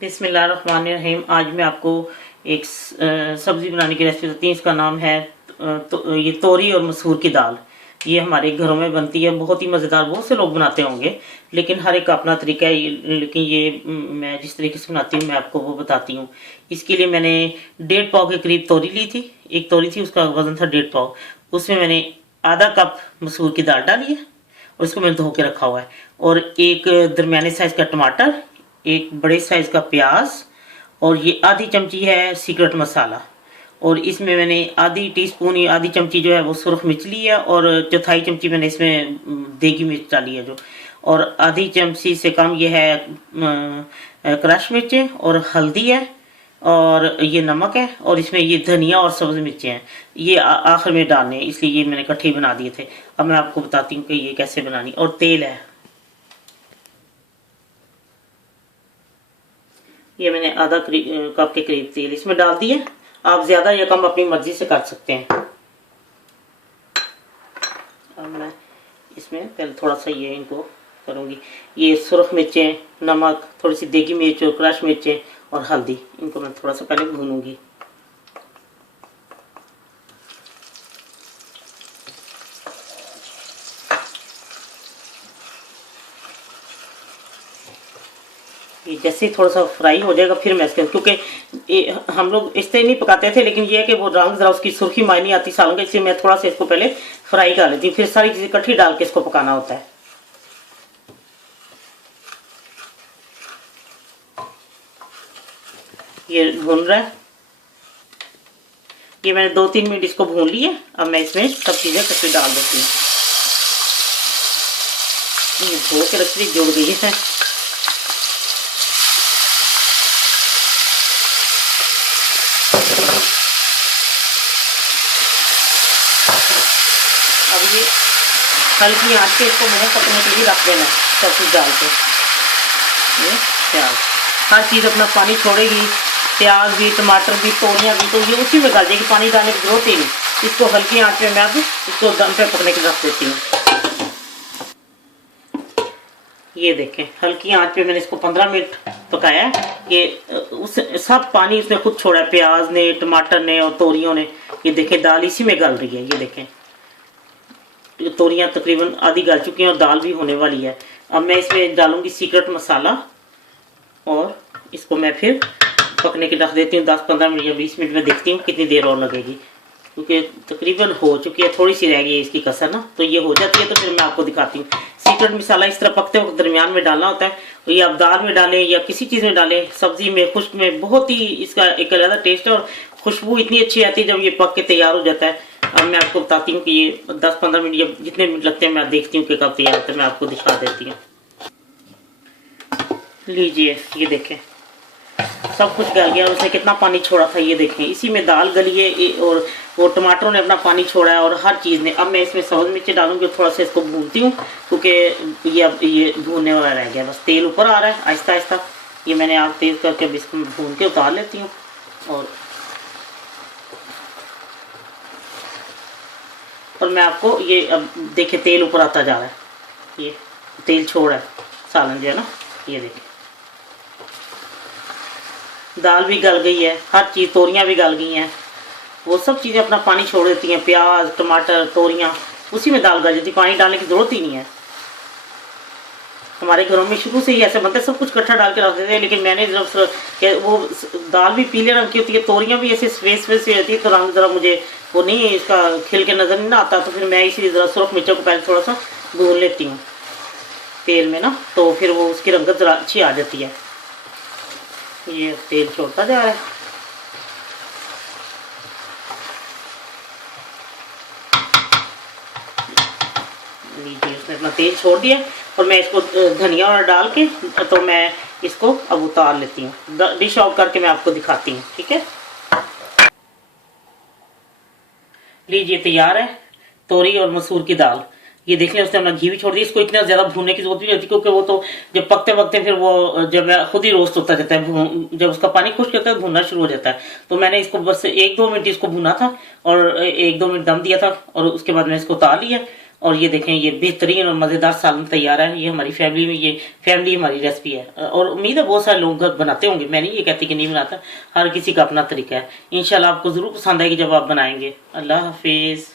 बिस्मिल्लाहिर्रहमानिर्रहीम। आज मैं आपको एक सब्ज़ी बनाने की रेसिपी बताती हूँ। इसका नाम है ये तोरी और मसूर की दाल। ये हमारे घरों में बनती है, बहुत ही मज़ेदार। बहुत से लोग बनाते होंगे लेकिन हर एक का अपना तरीका है। लेकिन ये मैं जिस तरीके से बनाती हूँ मैं आपको वो बताती हूँ। इसके लिए मैंने 1.5 पाव के करीब तोरी ली थी। एक तोरी थी, उसका वज़न था 1.5 पाव। उसमें मैंने आधा कप मसूर की दाल डाली है और इसको मैंने धो के रखा हुआ है। और एक दरमियाने साइज़ का टमाटर, एक बड़े साइज का प्याज, और ये आधी चमची है सीक्रेट मसाला। और इसमें मैंने आधी टीस्पून या आधी चमची जो है वो सुरख मिर्च ली है, और चौथाई चमची मैंने इसमें देगी मिर्च डाली है जो, और आधी चमची से कम ये है क्रश मिर्च और हल्दी है, और ये नमक है, और इसमें ये धनिया और सब्ज मिर्चें हैं। ये आखिर में डालने हैं, इसलिए ये मैंने इकट्ठे ही बना दिए थे। अब मैं आपको बताती हूँ कि ये कैसे बनानी। और तेल है, ये मैंने आधा कप के करीब तेल इसमें डाल दिया। आप ज्यादा या कम अपनी मर्जी से कर सकते हैं। अब मैं इसमें पहले थोड़ा सा ये इनको करूंगी। ये सुरख मिर्चें, नमक, थोड़ी सी देगी मिर्च और क्रश मिर्चें और हल्दी, इनको मैं थोड़ा सा पहले भूनूंगी। ये जैसे ही थोड़ा सा फ्राई हो जाएगा फिर मैं इसके, क्योंकि हम लोग इस तरह नहीं पकाते थे, लेकिन ये है कि वो रंग जरा उसकी सुर्खी मायने आती सालों का, इसलिए मैं थोड़ा सा इसको पहले फ्राई कर लेती हूँ, फिर सारी चीजें इकट्ठी डाल के इसको पकाना होता है। ये भून रहा है, ये मैंने 2-3 मिनट इसको भून लिया। अब मैं इसमें सब चीजें इकट्ठी डाल देती हूँ। ये धो के रखी जुड़ गई है। अब ये हल्की आंच पे इसको मैंने पकने के लिए रख देना है, सब कुछ डाल के। ये प्याज, हर चीज़ अपना पानी छोड़ेगी, प्याज भी, टमाटर भी, तोरियाँ भी, तो ये उसी में गल जाएगी, पानी डालने की जरूरत ही नहीं। इसको हल्की आंच में मैं अब इसको दम पे पकने के रख देती हूँ। ये देखें, हल्की आंच पे मैंने इसको 15 मिनट पकाया है। ये उस सब पानी उसने खुद छोड़ा है, प्याज ने, टमाटर ने और तोरियों ने। ये देखें दाल इसी में गल रही है। ये देखें तोरियां तकरीबन आधी गल चुकी हैं और दाल भी होने वाली है। अब मैं इसमें डालूंगी सीक्रेट मसाला और इसको मैं फिर पकने के रख देती हूँ 10-15 मिनट या 20 मिनट में। देखती हूँ कितनी देर और लगेगी, क्योंकि तकरीबन हो चुकी है, थोड़ी सी रह गई है इसकी कसर ना, तो ये हो जाती है तो फिर मैं आपको दिखाती हूँ। सीक्रेट मसाला इस तरह पकते वक्त दरमियान में डालना होता है। तो ये आप दाल में डालें या किसी चीज़ में डालें, सब्जी में, खुश्क में, बहुत ही इसका एक अलग टेस्ट है और खुशबू इतनी अच्छी आती है जब ये पक के तैयार हो जाता है। अब मैं आपको बताती हूँ कि ये 10-15 मिनट या जितने मिनट लगते हैं मैं देखती हूँ कि कब तैयार होता है, मैं आपको दिखा देती हूँ। लीजिए, ये देखें सब कुछ गल गया, उसने कितना पानी छोड़ा था। ये देखें इसी में दाल गली है और वो टमाटरों ने अपना पानी छोड़ा है और हर चीज़ ने। अब मैं इसमें सब्ज मिर्ची डालूंगी, थोड़ा सा इसको भूनती हूँ, क्योंकि ये अब ये भूनने वाला रह गया। बस तेल ऊपर आ रहा है आहिस्ता आहिस्ता। ये मैंने आग तेज करके अब इसको भून के उतार लेती हूँ। और मैं आपको ये अब देखे तेल ऊपर आता जा रहा है, ये तेल छोड़ा है सालन जो है ना। ये देखें दाल भी गल गई है, हर चीज़, तोरियां भी गल गई हैं। वो सब चीज़ें अपना पानी छोड़ देती हैं, प्याज, टमाटर, तोरियां, उसी में दाल गल जाती, पानी डालने की जरूरत ही नहीं है। हमारे घरों में शुरू से ही ऐसे बनते, सब कुछ इकट्ठा डाल के रख देते हैं, लेकिन मैंने जब वो दाल भी पीले रंग की होती है, तोरियां भी ऐसे सफेद से रहती है, तो रंग ज़रा मुझे वो नहीं इसका खिल के नज़र नहीं आता, तो फिर मैं इसी ज़रा सुरख मिर्चों को पहले थोड़ा सा भून लेती हूँ तेल में ना, तो फिर वो उसकी रंगत ज़रा अच्छी आ जाती है। ये तेल छोड़ता जा रहा है। लीजिए उसने अपना तेल छोड़ दिया और मैं इसको धनिया और डाल के तो मैं इसको अब उतार लेती हूँ। डिश आउट करके मैं आपको दिखाती हूँ, ठीक है। लीजिए तैयार है तोरी और मसूर की दाल। ये देख लें उसने अपना घी भी छोड़ दिया। इसको इतना ज्यादा भूनने की जरूरत भी नहीं होती, क्योंकि वो तो जब पकते वक्त फिर वो जब खुद ही रोस्ट होता जाता है, जब उसका पानी खुश्क होता है भूनना शुरू हो जाता है। तो मैंने इसको बस 1-2 मिनट इसको भूना था और 1-2 मिनट दम दिया था और उसके बाद मैंने इसको उतार लिया और ये देखें, ये बेहतरीन और मज़ेदार सालन तैयार है। ये हमारी फैमिली में, ये फैमिली हमारी रेसिपी है और उम्मीद है बहुत सारे लोग बनाते होंगे। मैं नहीं ये कहती कि नहीं बनाता, हर किसी का अपना तरीका है। इंशाल्लाह आपको ज़रूर पसंद आएगी जब आप बनाएंगे। अल्लाह हाफिज़।